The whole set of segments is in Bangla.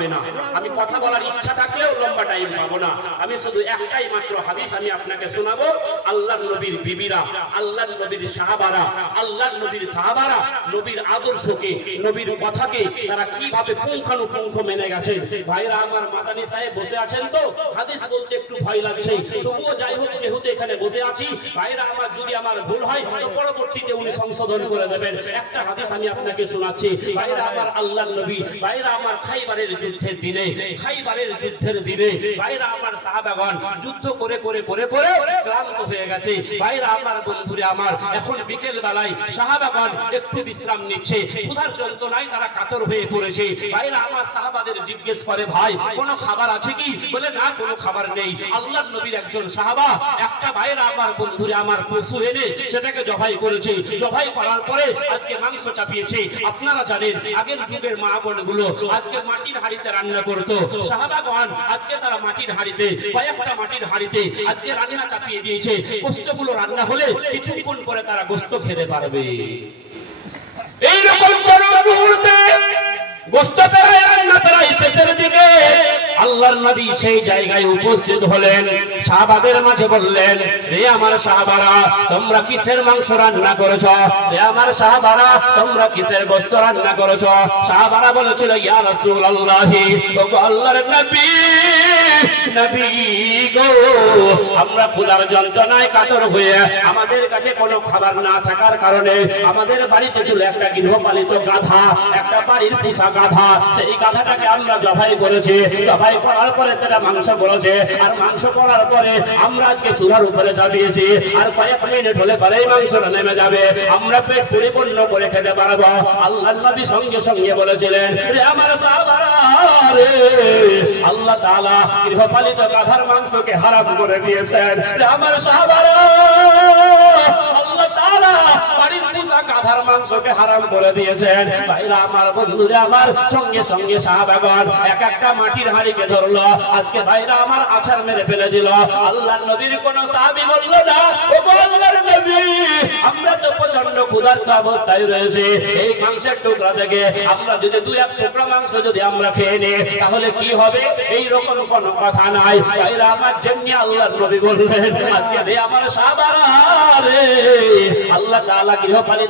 হবে না। আমি কথা বলার ইচ্ছা থাকলেও লম্বা টাইম পাবো না। আমি শুধু একটাই মাত্র হাদিস আমি আপনাকে শোনাবো। আল্লাহ নবীর বিবিরা আল্লাহ নবীর সাহাবারা আল্লাহ নবীর সাহাবারা নবীর আদর্শকে, নবীর কথাকে তারা কীভাবে পুঙ্খানুপুঙ্খ মেনে গেছে? ভাইরা আমার মাদানী সাহেব বসে আছেন তো? হাদিস বলতে একটু ভয় লাগছে। তবুও যাই হোক, যেহেতু এখানে বসে আছি, ভাইরা আমার যদি আমার ভুল হয়, তো পরবর্তীতে উনি সংশোধন করে দেবেন। একটা হাদিস আমি আপনাকে শোনাচ্ছি। ভাইরা আমার আল্লাহ নবী, ভাইরা আমার খাইবারের যুদ্ধের দিনে, খাইবারের যুদ্ধের দিনে, ভাইরা আমার সাহাবাগণ যুদ্ধ করে করে করে করে ক্লান্ত হয়ে গেছে। ভাইরা আমার বন্ধুরে আমার, এখন বিকেল বেলায় সাহাবাগণ একটু বিশ্রাম নিচ্ছে। ক্ষুধার যন্ত্রণায় তারা কাতর হয়ে পড়েছে। ভাইরা আমার সাহাবাদের জিজ্ঞেস করে, ভাই, কোনো খাবার আছে কি? বলে, না, কোনো খাবার নেই। আল্লাহ নবীর একজন সাহাবা একটা ভাইরা আমার বন্ধুরে আমার পশু এনে সেটাকে জবাই করেছে। জবাই করার পরে আজকে মাংস চাপিয়েছে। আপনারা জানেন, আগের যুগের মা বোনগুলো আজকে মাটির হাড়িতে রান্না করতো। সাহাবাগণ আজকে তারা মাটির হাড়িতে, কয়েকটা মাটির হাড়িতে আজকে রান্না চাপিয়ে দিয়েছে। গোস্তগুলো রান্না হলে কিছুক্ষণ পরে তারা গোস্ত খেতে পারবে। এইরকম গোস্ত পেরায় রান্না পেরায় দিকে আল্লাহর নবী সেই জায়গায় উপস্থিত হলেন। সাহাবাদের মাঝে বললেন, রে আমার সাহাবারা তোমরা কিসের মাংস রান্না করেছ? রে আমার সাহাবারা তোমরা কিসের গোস্ত রান্না করেছ? সাহাবারা বলেছিল, ইয়া রাসূলুল্লাহি ও গো আল্লাহর নবী নবী গো, আমরা ক্ষুধার যন্ত্রণায় কাতর হয়ে আমাদের কাছে কোনো খাবার না থাকার কারণে আমাদের বাড়িতে ছিল একটা গৃহপালিত গাধা, একটা বাড়ির পোষা গাধা। সেই গাধাটাকে আমরা জবাই করেছি। জবাই করার পরে সেটা মাংস পড়েছে। আর মাংস পড়ার পরে আমরা আজকে চুলার উপরে চাপিয়েছি আর কয়েক মিনিট হলে পরেই মাংসটা নেমে যাবে। আমরা পেট পরিপূর্ণ করে খেতে পারব। আল্লাহ নবী সঙ্গে সঙ্গে বলেছিলেন আল্লাহ তাআলা গৃহপালিত গাধার মাংসকে হারাম করে দিয়েছেন। আমার সাহাবারা গাধার মাংসকে হারাম করে দিয়েছেন। ভাইরা, আমার বন্ধুরা, আমার সঙ্গে সঙ্গে সাহাবাগণ এক একটা মাটির হাড়িকে ধরলো। আজকে ভাইরা আমার আছাড় মেরে ফেলে দিল। আল্লাহর নবীর কোন সাহাবী বলল না ও আল্লাহর নবী, আমরা তো প্রচণ্ড ক্ষুধার্ত অবস্থায় রয়েছে। এই মাংসের টুকরা থেকে আমরা যদি দুই এক টুকরা মাংস যদি আমরা খেয়ে নিই, তাহলে কি হবে? এই রকম কোন কথা নাই। ভাইরা, আমার যেমনি আল্লাহর নবী বললেন, আজকে রে আমার সাহাবারা রে, আল্লাহ তাআলা গৃহপালিত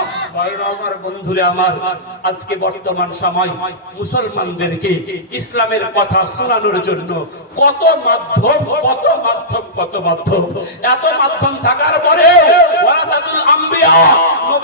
আমার বন্ধুরে আমার। আজকে বর্তমান সময় মুসলমানদেরকে ইসলামের কথা শোনানোর জন্য কত মাধ্যম কত মাধ্যম কত মাধ্যম। এত মাধ্যম থাকার পরে ওয়ারাসাতুল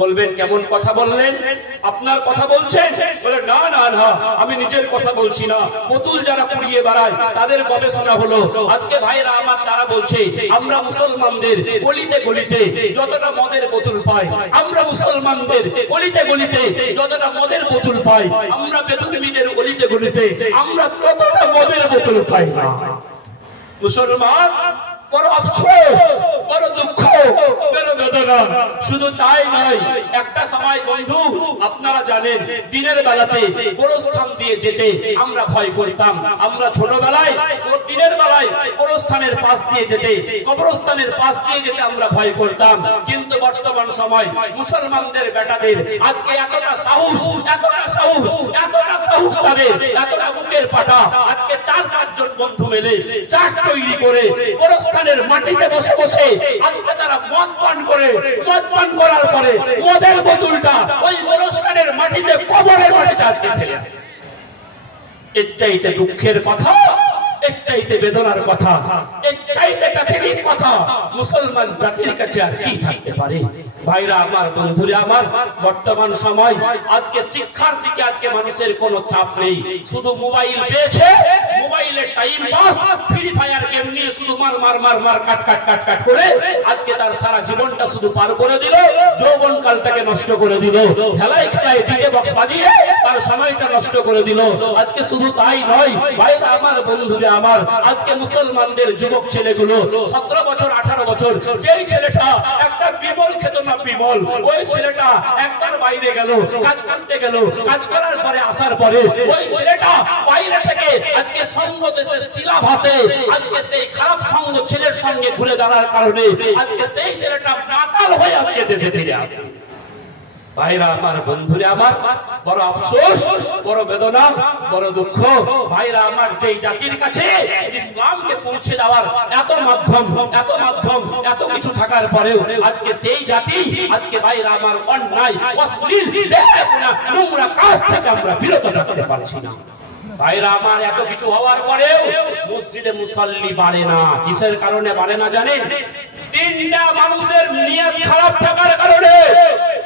বলবেন, কেমন কথা বললেন? আপনার কথা বলছেন বলে, না না না, আমি নিজের কথা বলছি না। পুতুল যারা পুড়িয়ে বেড়ায়, তাদের গবেষণা হলো, আজকে ভাইরা আমার তারা বলছে, আমরা মুসলমানদের গলিতে গলিতে যতটা মদের বোতল পাই, আমরা মুসলমানদের গলিতে গলিতে যতটা মদের বোতল পাই, আমরা বেদুমিনের গলিতে গলিতে আমরা ততটা মদের বোতল পাই না। মুসলমান বড় আফসোস, বড় দুঃখ, বড় বেদনা। শুধু তাই নয়, একটা সময় বন্ধু, আপনারা জানেন, দিনের বেলাতে দিয়ে যেতে আমরা ভয় করতাম। আমরা ছোটবেলায় দিনের বেলায় পাশ দিয়ে যেতে, কবরস্থানের পাশ দিয়ে যেতে আমরা ভয় করতাম। কিন্তু বর্তমান সময় মুসলমানদের বেটাদের আজকে এতটা সাহস এতটা সাহস এতটা সাহস তাদের, এতটা বুকের পাটা আজকে বন্ধু মিলে তৈরি করে, গোরস্থানের মাটিতে বসে বসে তারা মদ পান করে। মদ পান করার পরে মদের বোতলটা ওই গোরস্থানের মাটিতে, কবরের মাটিতে আজকে ফেলে আসে এর চাইতে দুঃখের কথা, এর চাইতে বেদনার কথা, এর চাইতে পৃথিবীর কথা, মুসলমান জাতির কাছে আর কি থাকতে পারে? ভাইরা আমার, বন্ধুরা আমার, বর্তমান সময় আজকে শিক্ষার দিকে আজকে মানুষের কোনো চাপ নেই। শুধু মোবাইল পেয়েছে মোবাইলের time pass Free Fire game নিয়ে শুধু মার মার মার মার, কাট কাট কাট কাট করে আজকে তার সারা জীবনটা শুধু পার করে দিল যৌবন কালটাকে নষ্ট করে দিল, খেলায় খেলায় ডিজে বক্স বাজিয়ে তার সময়টা নষ্ট করে দিল। আজকে শুধু তাই নয়, ভাইরা আমার, বন্ধুরা আমার, আজকে মুসলমানদের যুবক ছেলেগুলো, সতেরো বছর, আঠারো বছর, যেই ছেলেটা একটা বিমল খেত না বিমল, ওই ছেলেটা একবার বাইরে গেল, কাজ করতে গেল, কাজ করার পরে, আসার পরে, ওই ছেলেটা বাইরে থেকে আজকে সঙ্গ দেশে শিলা ভাসে আজকে সেই খারাপ সঙ্গ ছেলের সঙ্গে ঘুরে দাঁড়ার কারণে আজকে সেই ছেলেটা মাতাল হয়ে আজকে দেশে ফিরে আসে। ভাইরা আমার, বন্ধুরা আমার, বড় আফসোস, বড় বেদনা, বড় দুঃখ। ভাইরা আমার, যেই জাতির কাছে ইসলামকে পৌঁছে দেওয়ার এত মাধ্যম এত মাধ্যম, এত কিছু থাকার পরেও আজকে সেই জাতি, আজকে ভাইরা আমার অন্যায়, অশ্লীল নোংরা কাজ থেকে আমরা বিরত থাকতে পারছি না। ভাইরা আমার এত কিছু হওয়ার পরেও মসজিদে মুসল্লি বাড়ে না। কিসের কারণে বাড়ে না জানেন? তিনটা মানুষের নিয়ত খারাপ থাকার কারণে,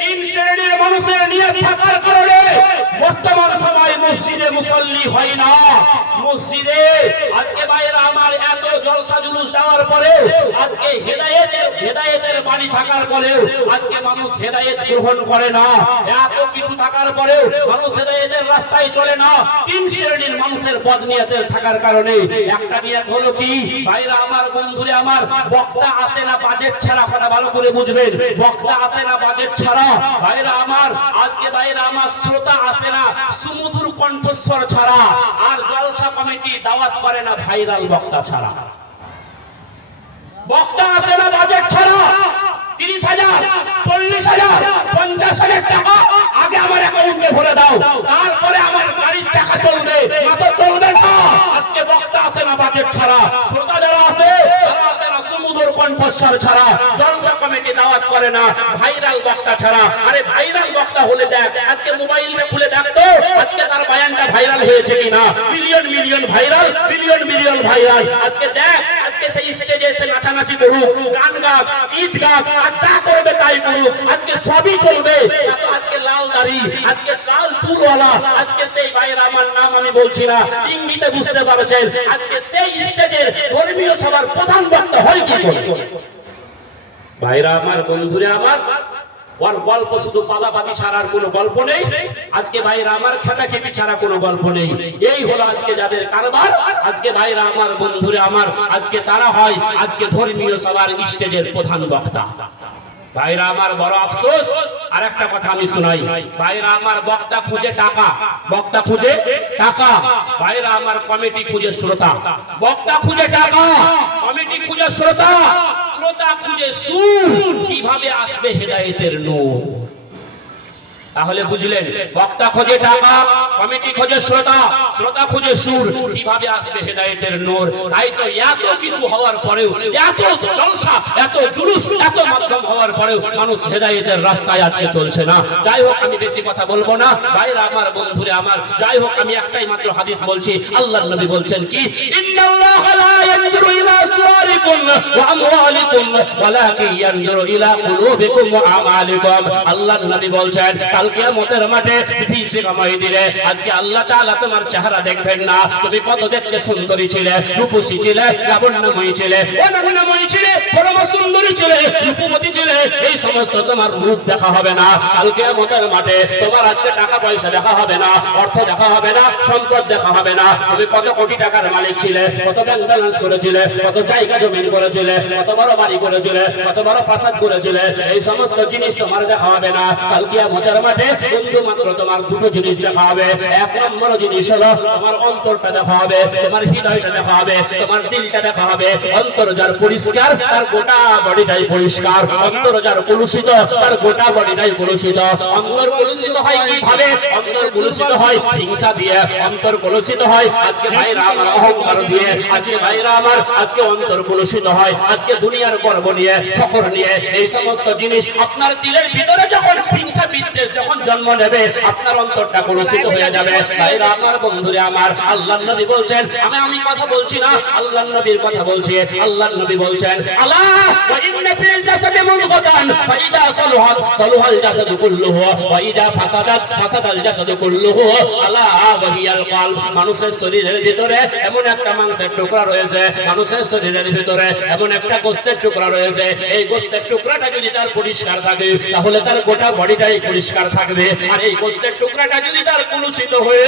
তিন শ্রেণির মানুষের নিয়ত থাকার কারণে বর্তমান সময় মসজিদে মুসল্লি হয় না। মসজিদে আজকে ভাইরা আমার এত জলসা জুলুস দেওয়ার পরে আজকে হেদায়েতের হেদায়েতের বাণী থাকার পরেও আজকে মানুষ হেদায়েত গ্রহণ করে না। এত কিছু থাকার পরেও মানুষ হেদায়েতের রাস্তায় চলে না। তিন শ্রেণির মানুষের বদনিয়তের থাকার কারণে একটা হলো কি? ভাইরা আমার, বন্ধুরে আমার, বক্তা আসে না বাজেট ছাড়া? কথা ভালো করে বুঝবেন। বক্তা আসে না বাজেট ছাড়া? ভাইরা আমার, আজকে ভাইরা আমার শ্রোতা আসে না? সুমধুর কণ্ঠস্বর ছাড়া। আর জলসা কমিটি দাওয়াত করে না ভাইরাল বক্তা ছাড়া। বক্তা আসে না বাজেট ছাড়া? তিরিশ হাজার, চল্লিশ হাজার, পঞ্চাশ হাজার টাকা আগে আমার অ্যাকাউন্টে ভরে দাও। তারপরে আমার গাড়ির টাকা চলবে। না তো চলবে না। আজকে বক্তা আসে না বাজেট ছাড়া? শ্রোতা যারা আছে সুমধুর কণ্ঠস্বর ছাড়া। জলসা কমিটি দাওয়াত করে না, ভাইরাল বক্তা ছাড়া। আরে ভাইরাল বক্তা হলে দেখ, আজকে মোবাইলটা খুলে দেখ তো, আজকে তার বায়ানটা ভাইরাল হয়েছে কিনা। Million million viral, million million viral. আজকে দেখ আজকে সেই স্টেজে এসে নাচানাচি গান গাক, গীত গাক, আর যা করবে তাই আজকে সবই চলবে। আজকে লাল দাড়ি, আজকে লাল চুলওয়ালা, আজকে সেই ভাইয়ের আমার নাম আমি বলছি না, ইঙ্গিতে বুঝতে পারছেন। আজকে সেই স্টেজের ধর্মীয় সভার প্রধান বক্তা হয় কি ভাইরা আমার, বন্ধুরা আমার ওর গল্প শুধু পাদাবাদি ছাড়ার কোনো গল্প নেই। আজকে ভাইরা আমার খেপা ছাড়া কোনো গল্প নেই। এই হলো আজকে যাদের কারবার। আজকে ভাইরা আমার বন্ধুরা আমার, আজকে তারা হয়, আজকে ধর্মীয় সবার স্টেজের প্রধান বক্তা। ভাইরা আমার বড় আফসোস আর একটা কথা আমি শোনাই। ভাইরা আমার বক্তা খুঁজে টাকা। বক্তা খুঁজে টাকা। ভাইরা আমার কমিটি খুঁজে শ্রোতা। বক্তা খুঁজে টাকা। কমিটি খুঁজে শ্রোতা। শ্রোতা খুঁজে সুর। কীভাবে আসবে হেদায়েতের নূর? তাহলে বুঝলেন, বক্তা খোঁজে টাকা, কমিটি খোঁজে শ্রোতা শ্রোতা খুঁজে সুর, কীভাবে আসবে হেদায়েতের নূর? তাই তো এত কিছু হওয়ার পরেও, এত জলসা, এত জুলুস, এত মাধ্যম হওয়ার পরেও মানুষ হেদায়েতের রাস্তায় আজকে চলছে না। যাই হোক, আমি বেশি কথা বলব না। ভাইরা আমার, বন্ধুরে আমার, যাই হোক, আমি একটাই মাত্র হাদিস বলছি। আল্লাহর নবী বলছেন কি? ইন্নাল্লাহ লা ইয়ানজুরু ইলা সুওয়ারিকুম ওয়া আমওয়ালিকুম, ওয়ালাকিন ইয়ানজুরু ইলা কুলুবিকুম ওয়া আমালিকুম। আল্লাহর নবী বলছেন কাল কিয়ামতের মাঠে ভিসি কামাই দিলে। আজকে আল্লাহ তাআলা তোমার চেহারা দেখবেন না। তুমি কত দেখতে সুন্দরী ছিলে, রূপসী ছিলে, লাবণ্যময়ী ছিলে, অনন্যময়ী ছিলে, পরম সুন্দরী ছিলে, রূপবতী ছিলে। এই সমস্ত তোমার রূপ দেখা হবে না। কাল কিয়ামতের মাঠে তোমার আজকে টাকা পয়সা দেখা হবে না, অর্থ দেখা হবে না, সম্পদ দেখা হবে না। তুমি কত কোটি টাকার মালিক ছিলে, কত ব্যাংক ব্যালেন্স করেছিলে, কত জায়গা জমিন করেছিলে, কত বড় বাড়ি করেছিলে, কত বড় প্রাসাদ করেছিলে। এই সমস্ত জিনিস তোমার দেখা হবে না। কাল কিয়ামতের মাঠে বন্ধু মাত্র তোমার দুটো জিনিস দেখা হবে। এক নম্বর জিনিস হলো তোমার অন্তরটা দেখা হবে, তোমার হৃদয়টা দেখা হবে, তোমার দিলটা দেখা হবে। অন্তর যার পরিষ্কার, তার গোটা বডিটাই পরিষ্কার। অন্তর যার কলুষিত, তার গোটা বডিটাই কলুষিত। অন্তর কলুষিত হয় কীভাবে? অন্তর কলুষিত হয় হিংসা দিয়ে। অন্তর কলুষিত হয়, আজকে ভাইরা আমার অহংকার দিয়ে। আজকে ভাইরা আমার, আজকে অন্তর কলুষিত হয়। আজকে দুনিয়ার গর্ব নিয়ে ফকর নিয়ে, এই সমস্ত জিনিস আপনার দিলের ভিতরে যখন হিংসা বিদ্বেষ যখন জন্ম নেবে আপনার অন্তরটা কলুষিত হয়ে যাবে। ভাইরা আমার বন্ধুরে আমার আল্লাহ নবী বলছেন আমি আমি কথা বলছি না আল্লাহ নবীর কথা বলছি। আল্লাহ নবী বলছেন আল্লাহ ওয়া ইন্না ফিল জাসাদি মুদগাতান ফাইদা সালুহাত সালুহাল জাসাদু কুল্লুহু ওয়া ইদা ফাসাদাত ফাসাদাল জাসাদু কুল্লুহু আলা ওয়াহিয়াল কলব। মানুষের শরীরের ভিতরে এমন একটা মাংসের টুকরা রয়েছে মানুষের শরীরের ভিতরে এমন একটা গোস্তের টুকরা রয়েছে। এই গোস্তের টুকরাটা যদি তার পরিষ্কার থাকে তাহলে তার গোটা বডিটাই পরিষ্কার থাকবে। আর এই গোস্তের টুকরাটা যদি তার কলুষিত হয়ে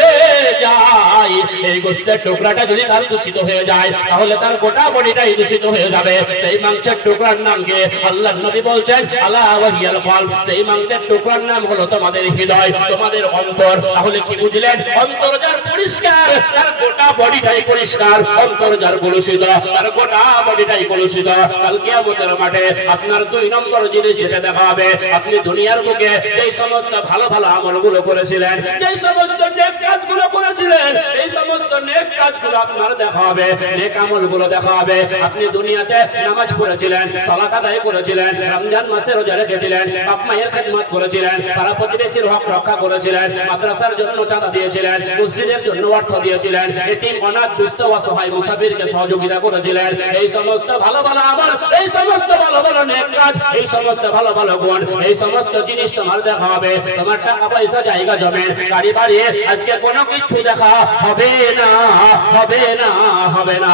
যায়, এই গোস্তের টুকরাটা যদি তার দূষিত হয়ে যায়, তাহলে তার গোটা বডিটাই দূষিত হয়ে যাবে। সেই মাংসের টুকরার নাম কি? আল্লাহ নবী বলছেন, আলা ওয়াহিয়াল কলব সেই মাংসের টুকরার নাম হলো তোমাদের হৃদয়, তোমাদের অন্তর। তাহলে কি বুঝলেন? অন্তর যার পরিষ্কার, তার গোটা বডিটাই পরিষ্কার। অন্তর যার কলুষিত, তার গোটা বডিটাই কলুষিত। কাল কিয়ামতের মাঠে আপনার দুই নম্বর জিনিস যেটা দেখা হবে আপনি দুনিয়ার বুকে এই সমস্ত ভালো ভালো আমলগুলো করেছিলেন। যে সমস্ত নেক কাজগুলো করেছিলেন, এই সমস্ত নেক কাজগুলো আপনার দেখা হবে, নেক আমলগুলো দেখা হবে। আপনি দুনিয়াতে নামাজ পড়েছিলেন, সালাত আদায় করেছিলেন, রমজান মাসে রোজা রেখেছিলেন বাপ মায়ের খেদমত করেছিলেন, পাড়া প্রতিবেশীর হক রক্ষা করেছিলেন, মাদ্রাসার জন্য চাঁদা দিয়েছিলেন, মসজিদের জন্য অর্থ দিয়েছিলেন এটিম অনাথ, দুস্থ, অসহায় মুসাফিরকে সহযোগিতা করেছিলেন। এই সমস্ত ভালো ভালো আমল, এই সমস্ত ভালো ভালো নেক কাজ, এই সমস্ত ভালো ভালো গুণ, এই সমস্ত জিনিস তোমার দেখা হবে। তোমার টাকা পয়সা জায়গা জমে। গাড়ি বাড়ি, আজকে কোনো কিছু দেখা হবে না হবে না হবে না।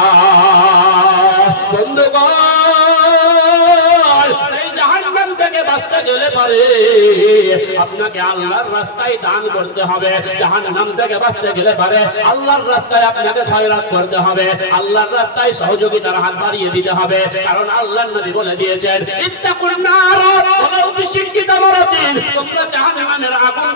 আপনাকে আল্লাহর রাস্তায় দান করতে হবে। সহযোগিতার হাত দিতে হবে। কারণ আল্লাহর নবী বলে দিয়েছেন তোমরা জাহান্নামের আগুন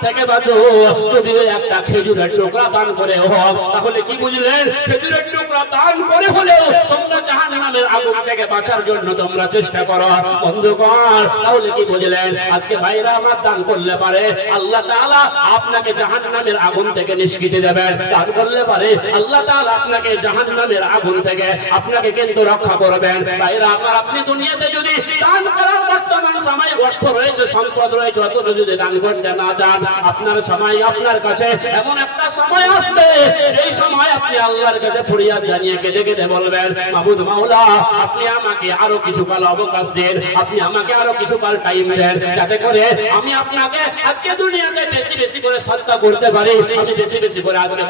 আগুন থেকে আপনাকে নিষ্কৃতি দেবেন। দান করলে পারে, আল্লাহ তাআলা আপনাকে জাহান্নামের আগুন থেকে আপনাকে কিন্তু রক্ষা করবেন। ভাইরা আমার, আপনি দুনিয়াতে যদি দান করার বর্তমান সময় অর্থ রয়েছে, সম্পদ রয়েছে অথচ যদি দান করতে না চান, আপনার সময় আপনার কাছে এমন একটা সময় আসবে সময় আপনি আল্লাহর কাছে ফরিয়াদ জানিয়ে কেঁদে কেঁদে বলবেন মাওলা, আপনি আমাকে আরও কিছু কাল অবকাশ দেন, আপনি আমাকে আরও কিছু কাল টাইম দেন, যাতে করে আমি আপনাকে আজকে দুনিয়াতে বেশি বেশি করে করতে পারি, আমি বেশি বেশি করে আজকে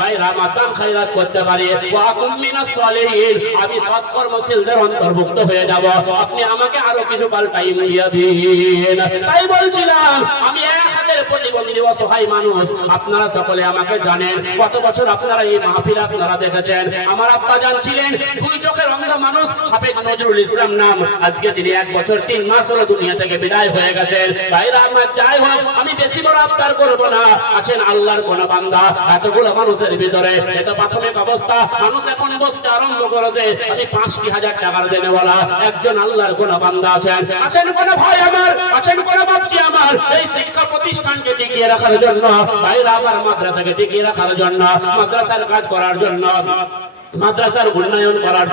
দান খায়রাত করতে পারি। অন্তর্ভুক্ত হয়ে যাব, আপনি আমাকে আরও কিছু কাল টাইম দিয়ে দিন। তাই বলছিলাম আমি এক হাতের প্রতিবন্ধী অসহায় মানুষ, আপনারা সকলে আমাকে জানেন। কত বছর আপনারা এই মাহফিল আপনারা দেখেছেন। আমার আব্বা দুই চোখের মানুষ, হাফেজ নজরুল ইসলাম নাম। আজকে তিনি এক বছর, তিন মাস হলো দুনিয়া থেকে বিদায় হয়ে গেছেন। ভাইরা আমার যাই হোক, আমি বেশি বড় আবদার করব না। আছেন আল্লাহর কোন বান্দা, এতগুলো মানুষের ভিতরে। এটা প্রাথমিক অবস্থা, মানুষ এখন বসতে আরম্ভ করেছে। আমি পাঁচটি হাজার টাকার দেনে বলা একজন আল্লাহর কোন বান্দা আছেন। আছেন কোন ভাই আমার, আছেন কোন বাপজি আমার। এই শিক্ষা প্রতিষ্ঠানকে টিকিয়ে রাখার জন্য, ভাইরা আমার মাদ্রাসাকে টিকিয়ে রাখার জন্য, মাদ্রাসার কাজ করার জন্য, মাদ্রাসার উন্নয়ন করার জন্য।